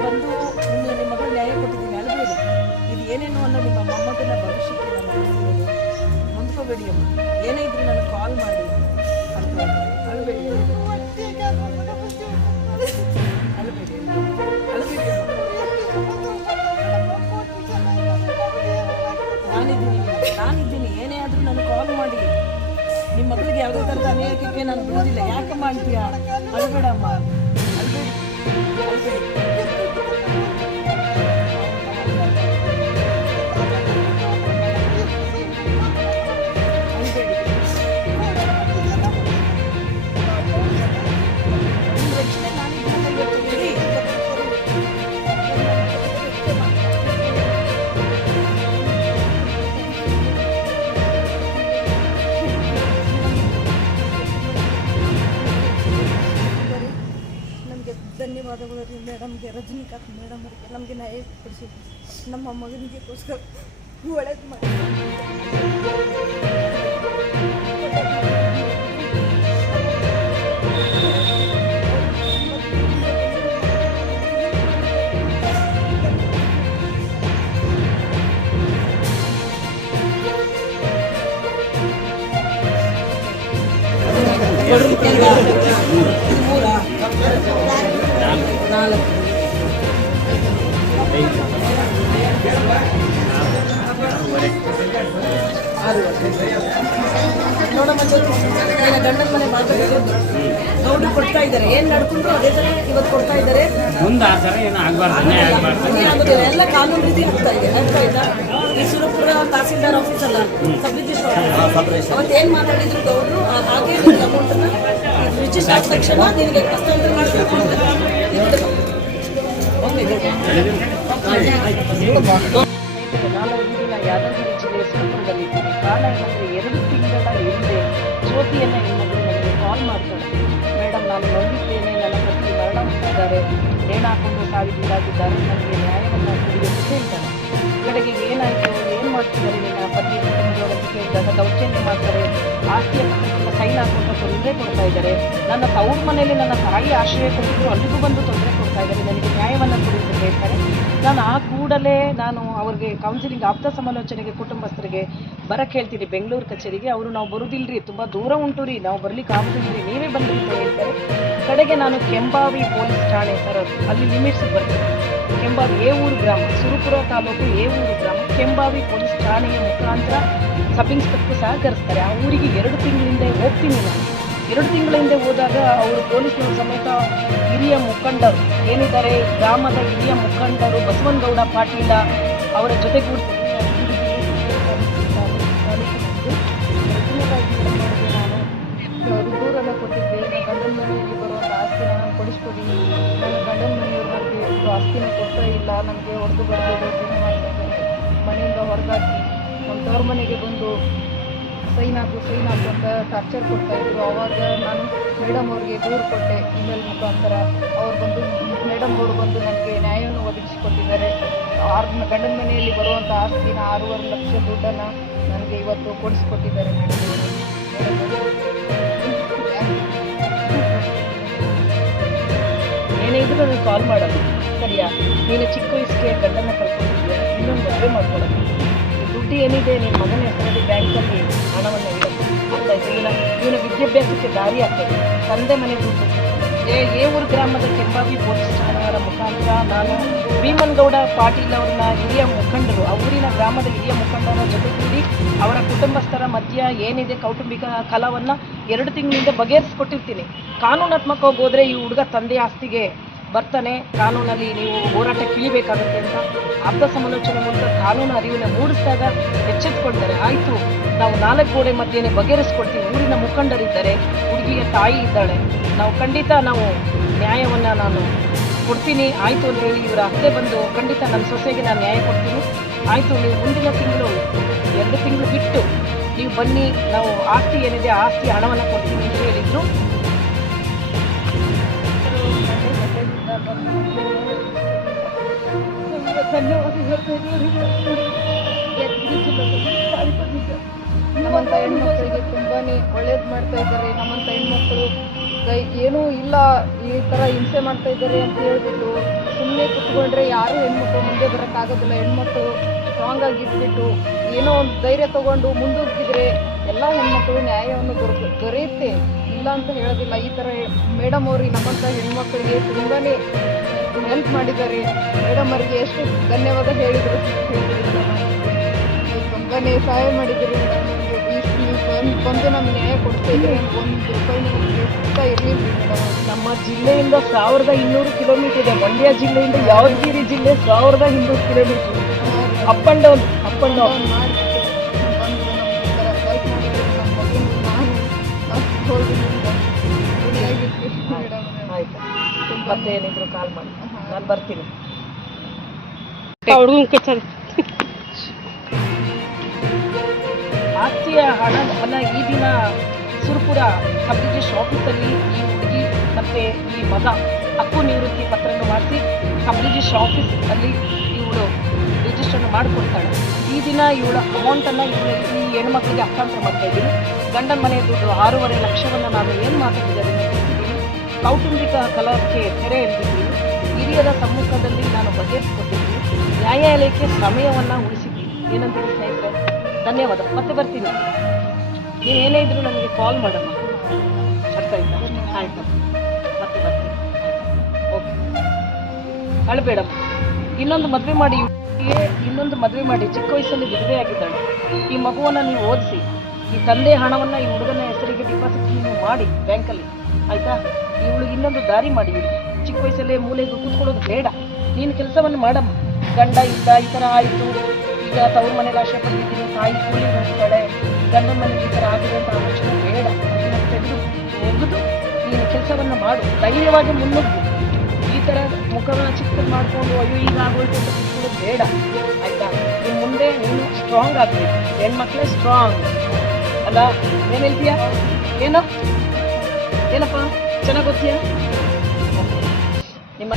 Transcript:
ನಾನು ಬಂದು ನಿಮ್ಮ ಮಗಳು ನ್ಯಾಯ ಕೊಟ್ಟಿದ್ದೀನಿ, ಅಳಬೇಡಿ. ಇದು ಏನೇನು ಅನ್ನೋ ನಿಮ್ಮ ಮೊಮ್ಮಗನ ಭವಿಷ್ಯಕ್ಕೆ ನಾನು ಹೊಂದ್ಕೋಬೇಡಿ ಅಮ್ಮ. ಏನೇ ಇದ್ರು ನನಗೆ ಕಾಲ್ ಮಾಡಿ ಅಂತ ಅಳಬೇಡಿ, ಅಳಬೇಡಿ, ಅಳಬೇಡಿ. ನಾನಿದ್ದೀನಿ, ಏನೇ ಆದರೂ ನನಗೆ ಕಾಲ್ ಮಾಡಿ. ನಿಮ್ಮ ಮಗಳಿಗೆ ಯಾವುದೇ ಥರದ ಅನ್ಯಾಯಕ್ಕೆ ನಾನು ಬಿಡೋದಿಲ್ಲ. ಯಾಕಮ್ಮ ಅಂತೀಯ? ಅಳಬೇಡಮ್ಮ, ಅಳಬೇಡಿ, ಅಳಬೇಡಿ. ಧನ್ಯವಾದಗಳು ರೀ ಮೇಡಮ್ಗೆ, ರಜನಿಕಾಂತ್ ಮೇಡಮ್ ಅವರಿಗೆ ನಮಗೆ ನ್ಯಾಯ ಕೊಡಿಸಿ ನಮ್ಮ ಮಗನಿಗೆಗೋಸ್ಕರ ಒಳ್ಳೇದು ಮಾಡಿ. ನೋಡಮ್ಮ ಜೊತೆ ಗಂಡನ ಮನೆ ಮಾತಾಡೋದು ಗೌಡ್ರು ಕೊಡ್ತಾ ಇದ್ದಾರೆ. ಏನು ನಡ್ಕೊಂಡ್ರು ಅದೇ ಥರ ಇವತ್ತು ಕೊಡ್ತಾ ಇದ್ದಾರೆ. ಆಗೋದಿಲ್ಲ, ಎಲ್ಲ ಕಾನೂನು ರೀತಿ ಆಗ್ತಾ ಇದೆ. ಆಗ್ತಾ ಇಲ್ಲ. ಈ ಸುರಪುರ ತಹಸೀಲ್ದಾರ್ ಆಫೀಸ್ ಅಲ್ಲ, ಸಬ್ ರಿಜಿಸ್ಟರ್ ಅವತ್ತು ಏನು ಮಾತಾಡಿದ್ರು ಗೌಡ್ರು, ಹಾಗೆ ಅಮೌಂಟನ್ನು ರಿಜಿಸ್ಟರ್ ಆದ ತಕ್ಷಣ ನಿನಗೆ ಹಸ್ತಾಂತರ ಮಾಡಬೇಕು ಅಂತ. ನಾನು ಇಂದಿನ ಯಾದಗಿರಿ ಜಿಲ್ಲೆಯ ಸುರಪುರದಲ್ಲಿದ್ದೀನಿ. ಕಾರಣ ಏನಂದರೆ 2 ತಿಂಗಳ ಹಿಂದೆ ಜ್ಯೋತಿಯನ್ನು ಹೆಣ್ಮಗಳು ನನಗೆ ಕಾಲ್ ಮಾಡ್ತಾಳೆ. ಮೇಡಮ್, ನಾನು ನೋಡಿದ್ದೇನೆ, ನನ್ನ ಪತಿ ಮರಣ ಹೊಂದಿದ್ದಾರೆ, ನೇಣು ಹಾಕೊಂಡು ಸಾವಿಗೀಡಾಗಿದ್ದಾರೆ, ನನಗೆ ನ್ಯಾಯವನ್ನು ಕೊಡಿ ಅಂತ ಹೇಳ್ತಾನೆ. ಕಡೆಗೆ ಏನಾಯಿತು, ಏನು ಮಾಡ್ತಿದ್ದಾರೆ ನಿನ್ನ ಪತಿ ಕುಟುಂಬದವರನ್ನು ಕೇಳಿದಾಗ ದೌರ್ಜನ್ಯ ಮಾಡ್ತಾರೆ, ಆಸ್ತಿಯ ಪತ್ರಕ್ಕೆ ಸೈನ್ ಹಾಕೊಂಡು ತೊಂದರೆ ಕೊಡ್ತಾ ಇದ್ದಾರೆ. ನನ್ನ ತವ್ರ ಮನೆಯಲ್ಲಿ ನನ್ನ ತಾಯಿ ಆಶ್ರಯ ಕೊಟ್ಟಿದ್ರು, ಅಲ್ಲಿಗೂ ಬಂದು ತೊಂದರೆ ಕೊಡ್ತಾ ಇದ್ದಾರೆ, ನನಗೆ ನ್ಯಾಯವನ್ನು ಕೊಡಿ ಅಂತ ಹೇಳ್ತಾರೆ. ನಾನು ಆ ಕೂಡಲೇ ಅವ್ರಿಗೆ ಕೌನ್ಸಿಲಿಂಗ್ ಆಪ್ತ ಸಮಾಲೋಚನೆಗೆ ಕುಟುಂಬಸ್ಥರಿಗೆ ಬರಕ್ಕೆ ಹೇಳ್ತೀನಿ ಬೆಂಗಳೂರು ಕಚೇರಿಗೆ. ಅವರು ನಾವು ಬರೋದಿಲ್ಲರಿ, ತುಂಬ ದೂರ ಉಂಟು ರೀ, ನಾವು ಬರ್ಲಿಕ್ಕೆ ಆಗೋದಿಲ್ಲರಿ, ನೀವೇ ಬಂದ್ರಿ ಅಂತ ಹೇಳ್ತಾರೆ. ಕಡೆಗೆ ನಾನು ಕೆಂಬಾವಿ ಪೊಲೀಸ್ ಠಾಣೆ ಸರ್, ಅಲ್ಲಿ ಲಿಮಿಟ್ಸಿಗೆ ಬರ್ತೀನಿ. ಕೆಂಬಾವಿ ಏವೂರು ಗ್ರಾಮ, ಸುರಪುರ ತಾಲೂಕು ಏವೂರು ಗ್ರಾಮ, ಕೆಂಬಾವಿ ಪೊಲೀಸ್ ಠಾಣೆಯ ಮುಖಾಂತರ ಸಬ್ ಇನ್ಸ್ಪೆಕ್ಟರ್ ಸಹಕರಿಸ್ತಾರೆ. ಆ ಊರಿಗೆ 2 ತಿಂಗಳಿಂದ ಹೋಗ್ತೀನಿ ನಾನು. 2 ತಿಂಗಳ ಹಿಂದೆ ಹೋದಾಗ ಅವರು ಪೊಲೀಸ್ನವರು ಸಮೇತ ಹಿರಿಯ ಮುಖಂಡರು ಏನಿದ್ದಾರೆ, ಗ್ರಾಮದ ಹಿರಿಯ ಮುಖಂಡರು ಬಸವನಗೌಡ ಪಾಟೀಲ ಅವರ ಜೊತೆಗೂಡ್ತೀನಿ. ನಾನು ದೂರನ್ನು ಕೊಟ್ಟಿದ್ದೆ. ಗಂಡನ ಮನೆಯಲ್ಲಿ ಬರುವಂಥ ಆಸ್ತಿನ ನಾನು ಕೊಡಿಸ್ಕೊಡಿ, ನನ್ನ ಗಂಡನ ಮನೆಯವ್ರು ನನಗೆ ಆಸ್ತಿನ ಕೊಡ್ತಾ ಇಲ್ಲ, ನನಗೆ ಹೊಡೆದು ಬರ್ಬೋದು, ಜೀವನ ಮಾಡ್ತಾ ಮನೆಯಿಂದ ಹೊರಗಾಕಿ ನಮ್ಮ ತವ್ರ ಮನೆಗೆ ಬಂದು ಸೈನ್ ಹಾಕು ಅಂತ ಟಾರ್ಚರ್ ಕೊಡ್ತಾಯಿದ್ರು. ಆವಾಗ ನಾನು ಮೇಡಮ್ ಅವ್ರಿಗೆ ದೂರು ಕೊಟ್ಟೆ ಇಮೇಲ್ ಮುಖಾಂತರ. ಮೇಡಮ್ ಅವರು ಬಂದು ನನಗೆ ನ್ಯಾಯವನ್ನು ಒದಗಿಸಿಕೊಟ್ಟಿದ್ದಾರೆ. ಗಂಡನ ಮನೆಯಲ್ಲಿ ಬರುವಂಥ ಆಸ್ತಿನ 6.5 ಲಕ್ಷ ದುಡ್ಡನ್ನು ನನಗೆ ಇವತ್ತು ಕೊಡಿಸ್ಕೊಟ್ಟಿದ್ದಾರೆ ಏನೇ ಇದ್ರೂ ನನಗೆ ಕಾಲ್ ಮಾಡೋದು, ಸರಿಯಾ? ನೀನು ಚಿಕ್ಕ ವಯಸ್ಸಿಗೆ ಗಂಡನ ಕಳ್ಕೊಂಡಿದ್ಯಾ, ಇನ್ನೊಂದು ಮದುವೆ ಮಾಡ್ಕೊಳ್ಳೋದು, ದುಡ್ಡು ಏನಿದೆ ನಿನ್ನ ಮಗನ ಹೆಸರಲ್ಲಿ ಬ್ಯಾಂಕಲ್ಲಿ ಹಣವನ್ನು ಇಡೋದು ಆಗ್ತಾ ಇದೆ. ಇವನ ವಿದ್ಯಾಭ್ಯಾಸಕ್ಕೆ ದಾರಿ ಆಗ್ತದೆ. ತಂದೆ ಮನೆ ದುಡ್ಡು ಏವೂರು ಗ್ರಾಮದ ಕೆಂಬಾವಿ ಪೊಲೀಸ್ ಠಾಣೆಯವರ ಮುಖಾಂತರ ನಾನು ಭೀಮನಗೌಡ ಪಾಟೀಲ್ ಅವ್ರನ್ನ ಹಿರಿಯ ಮುಖಂಡರು, ಆ ಊರಿನ ಗ್ರಾಮದ ಹಿರಿಯ ಮುಖಂಡರ ಜೊತೆಗೂಡಿ ಅವರ ಕುಟುಂಬಸ್ಥರ ಮಧ್ಯ ಏನಿದೆ ಕೌಟುಂಬಿಕ ಕಲವನ್ನು 2 ತಿಂಗಳಿಂದ ಬಗೆಹರಿಸ್ಕೊಟ್ಟಿರ್ತೀನಿ. ಕಾನೂನಾತ್ಮಕವಾಗಿ ಹೋದರೆ ಈ ಹುಡುಗ ತಂದೆ ಆಸ್ತಿಗೆ ಬರ್ತಾನೆ, ಕಾನೂನಲ್ಲಿ ನೀವು ಹೋರಾಟ ಕಿಳಿಬೇಕಾಗುತ್ತೆ ಅಂತ ಆಪ್ತ ಸಮಾಲೋಚನೆ ಮೂಲಕ ಕಾನೂನು ಅರಿವಿನ ಮೂಡಿಸಿದಾಗ ಎಚ್ಚೆತ್ಕೊಳ್ತಾರೆ. ಆಯಿತು, ನಾವು 4 ಗೋಡೆ ಮಧ್ಯೆ ಬಗೆಹರಿಸ್ಕೊಡ್ತೀವಿ, ಊರಿನ ಮುಖಂಡರಿದ್ದಾರೆ, ಹುಡುಗಿಯ ತಾಯಿ ಇದ್ದಾಳೆ, ನಾವು ಖಂಡಿತ ನ್ಯಾಯವನ್ನು ನಾನು ಕೊಡ್ತೀನಿ ಆಯಿತು ಅಂತ ಹೇಳಿ ಇವರ ಅತ್ತೆ ಬಂದು ಖಂಡಿತ ನನ್ನ ಸೊಸೆಗೆ ನಾನು ನ್ಯಾಯ ಕೊಡ್ತೀನಿ, ಆಯಿತು ನೀವು ಮುಂದಿನ ತಿಂಗಳು 2 ತಿಂಗಳು ಬಿಟ್ಟು ನೀವು ಬನ್ನಿ, ನಾವು ಆಸ್ತಿ ಏನಿದೆ ಆಸ್ತಿ ಹಣವನ್ನು ಕೊಡ್ತೀನಿ ಅಂತ ಹೇಳಿದರು. ನಮ್ಮಂಥ ಹೆಣ್ಮಕ್ಳಿಗೆ ತುಂಬಾ ಒಳ್ಳೇದು ಮಾಡ್ತಾ ಇದ್ದಾರೆ. ನಮ್ಮಂಥ ಹೆಣ್ಮಕ್ಳು ಏನೂ ಇಲ್ಲ, ಈ ಥರ ಹಿಂಸೆ ಮಾಡ್ತಾ ಇದ್ದಾರೆ ಅಂತ ಹೇಳ್ಬಿಟ್ಟು ಸುಮ್ಮನೆ ಕುತ್ಕೊಂಡ್ರೆ ಯಾರು ಹೆಣ್ಮಕ್ಳು ಮುಂದೆ ಬರೋಕ್ಕಾಗೋದಿಲ್ಲ. ಹೆಣ್ಮಕ್ಳು ಸ್ಟ್ರಾಂಗ್ ಆಗಿ ಇಟ್ಬಿಟ್ಟು ಏನೋ ಒಂದು ಧೈರ್ಯ ತಗೊಂಡು ಮುಂದೋಗಿದ್ರೆ ಎಲ್ಲ ಹೆಣ್ಮಕ್ಳು ನ್ಯಾಯವನ್ನು ದೊರೆಯುತ್ತೆ, ಇಲ್ಲ ಅಂತ ಹೇಳೋದಿಲ್ಲ. ಈ ಥರ ಮೇಡಮ್ ಅವ್ರಿಗೆ ನಮ್ಮಂಥ ಹೆಣ್ಮಕ್ಳಿಗೆ ತುಂಬಾ ಹೆಲ್ಪ್ ಮಾಡಿದ್ದಾರೆ. ಮೇಡಮ್ ಅವರಿಗೆ ಎಷ್ಟು ಧನ್ಯವಾದ ಹೇಳಿದರು. ತುಂಬಾ ಸಹಾಯ ಮಾಡಿದ್ದೀರಿ ಮೇಡಮ್. ನೀವು ಬಂದು ನಮ್ಗೆ ನ್ಯಾಯ ಕೊಡ್ತಾ ಇದ್ರೆ ಒಂದು ರೂಪಾಯಿ ನಿಮಗೆ ಸಿಗ್ತಾ ಇರಲಿಲ್ಲ ಮೇಡಮ್. ನಮ್ಮ ಜಿಲ್ಲೆಯಿಂದ 1200 ಕಿಲೋಮೀಟರ್ ಇದೆ. ಮಂಡ್ಯ ಜಿಲ್ಲೆಯಿಂದ ಯಾದಗಿರಿ ಜಿಲ್ಲೆ 1200 ಕಿಲೋಮೀಟರ್ ಅಪ್ ಅಂಡ್ ಡೌನ್ ಮಾಡಿಬಿಟ್ಟು ಬಂದು ನಮ್ಗೆ ಈ ಥರ ಹೆಲ್ಪ್ ಮಾಡಿದ್ರು. ನಮ್ಮ ಮಗನ ನಾನು ರೆಡಿಯಾಗಿರ್ತೀನಿ ಮೇಡಮ್. ಆಯ್ತು, ಮತ್ತೆ ಏನಿದ್ರು ಕಾಲ್ ಮಾಡಿ, ನಾನು ಬರ್ತೀನಿ. ಆಸ್ತಿಯ ಹಣವನ್ನು ಈ ದಿನ ಸುರ್ಪುರ ಸಬ್ ರಿಜಿಸ್ಟ್ರ್ ಆಫೀಸಲ್ಲಿ ಈ ಹುಡುಗಿ ಮತ್ತು ಈ ಮಗ ಹಕ್ಕು ನಿವೃತ್ತಿ ಪತ್ರವನ್ನು ಮಾಡಿಸಿ ಸಬ್ ರಿಜಿಸ್ಟ್ರ್ ಆಫೀಸ್ ಅಲ್ಲಿ ಇವಳು ರಿಜಿಸ್ಟ್ರನ್ನು ಮಾಡಿಕೊಡ್ತಾಳೆ. ಈ ದಿನ ಇವಳ ಅಮೌಂಟನ್ನು ಈ ಹೆಣ್ಮಕ್ಳಿಗೆ ಹಸ್ತಾಂತರ ಮಾಡ್ತಾ ಇದ್ದೀನಿ. ಗಂಡನ ಮನೆ ದುಡ್ಡು 6.5 ಲಕ್ಷವನ್ನು ನಾನು ಏನು ಮಾತಾಡಿದ್ದೀನಿ ತಿಳಿಸಿದ್ದೀನಿ. ಕೌಟುಂಬಿಕ ಕಲಹಕ್ಕೆ ತೆರೆ ಎಳೆದಿದ್ದೀನಿ. ಹಿರಿಯರ ಸಮ್ಮುಖದಲ್ಲಿ ನಾನು ಬಗೆಹರಿಸಿಕೊಟ್ಟಿದ್ದೀನಿ. ನ್ಯಾಯಾಲಯಕ್ಕೆ ಸಮಯವನ್ನು ಉಳಿಸಿದ್ದೀನಿ. ಏನಂತೀರಿ ಸ್ನೇಹಿತರೆ? ಧನ್ಯವಾದ. ಮತ್ತೆ ಬರ್ತೀನಿ. ನೀವು ಏನೇ ಇದ್ರೂ ನನಗೆ ಕಾಲ್ ಮಾಡಮ್ಮ. ಅರ್ಥ ಆಯ್ತಾ? ಆಯ್ತು, ಮತ್ತೆ ಬರ್ತೀನಿ. ಓಕೆ, ಅಳಬೇಡಮ್ಮ. ಇನ್ನೊಂದು ಮದುವೆ ಮಾಡಿ, ಇನ್ನೊಂದು ಮದುವೆ ಮಾಡಿ ಚಿಕ್ಕ ವಯಸ್ಸಲ್ಲಿ ವಿಧವೆ ಆಗಿದ್ದಾಳೆ. ಈ ಮಗುವನ್ನು ನೀವು ಓದಿಸಿ, ಈ ತಂದೆ ಹಣವನ್ನು ಈ ಹುಡುಗನ ಹೆಸರಿಗೆ ಡಿಪಾಸಿಟ್ ನೀವು ಮಾಡಿ ಬ್ಯಾಂಕಲ್ಲಿ, ಆಯಿತಾ? ಇವಳಿಗೆ ಇನ್ನೊಂದು ದಾರಿ ಮಾಡಿ. ಚಿಕ್ಕ ವಯಸ್ಸಲ್ಲೇ ಮೂಲೆಗೆ ಕೂತ್ಕೊಳ್ಳೋದು ಬೇಡ. ನೀನು ಕೆಲಸವನ್ನು ಮಾಡಮ್ಮ. ಗಂಡ ಇದ್ದ ಈ ಥರ ಆಯಿತು, ಈಗ ತವ್ರ ಮನೇಲಿ ಆಶೆ ಪಟ್ಟಿದ್ದೀನಿ, ತಾಯಿ ಕೂಲಿ ಹೋಗ್ತಾಳೆ, ಗಂಡನ ಮನೆಗೆ ಈ ಥರ ಆಗಿದೆ ಅಂತ ಆಲೋಚನೆ ಬೇಡ. ಅದನ್ನು ತೆಗೆದು ಒಗೆದು ನೀನು ಕೆಲಸವನ್ನು ಮಾಡು. ಧೈರ್ಯವಾಗಿ ಮುನ್ನುಗ್ಗು. ಈ ಥರ ಮುಖವನ್ನು ಚಿಕ್ಕದು ಮಾಡಿಕೊಂಡು ಅಯ್ಯೋ ಈಗ ಆಗೋಯ್ತು ಅಂತ ಕೂತ್ಕೊಳ್ಳೋದು ಬೇಡ, ಆಯಿತಾ? ನೀನು ಮುಂದೆ ನೀನು ಸ್ಟ್ರಾಂಗ್ ಆಗಬೇಕು. ಹೆಣ್ಮಕ್ಳೇ ಸ್ಟ್ರಾಂಗ್ ಅಲ್ಲ? ಏನು ಹೇಳ್ತೀಯಾ? ಏನಪ್ಪ ಚೆನ್ನಾಗಿ ಗೊತ್ತೀಯಾ? ನಿಮ್ಮ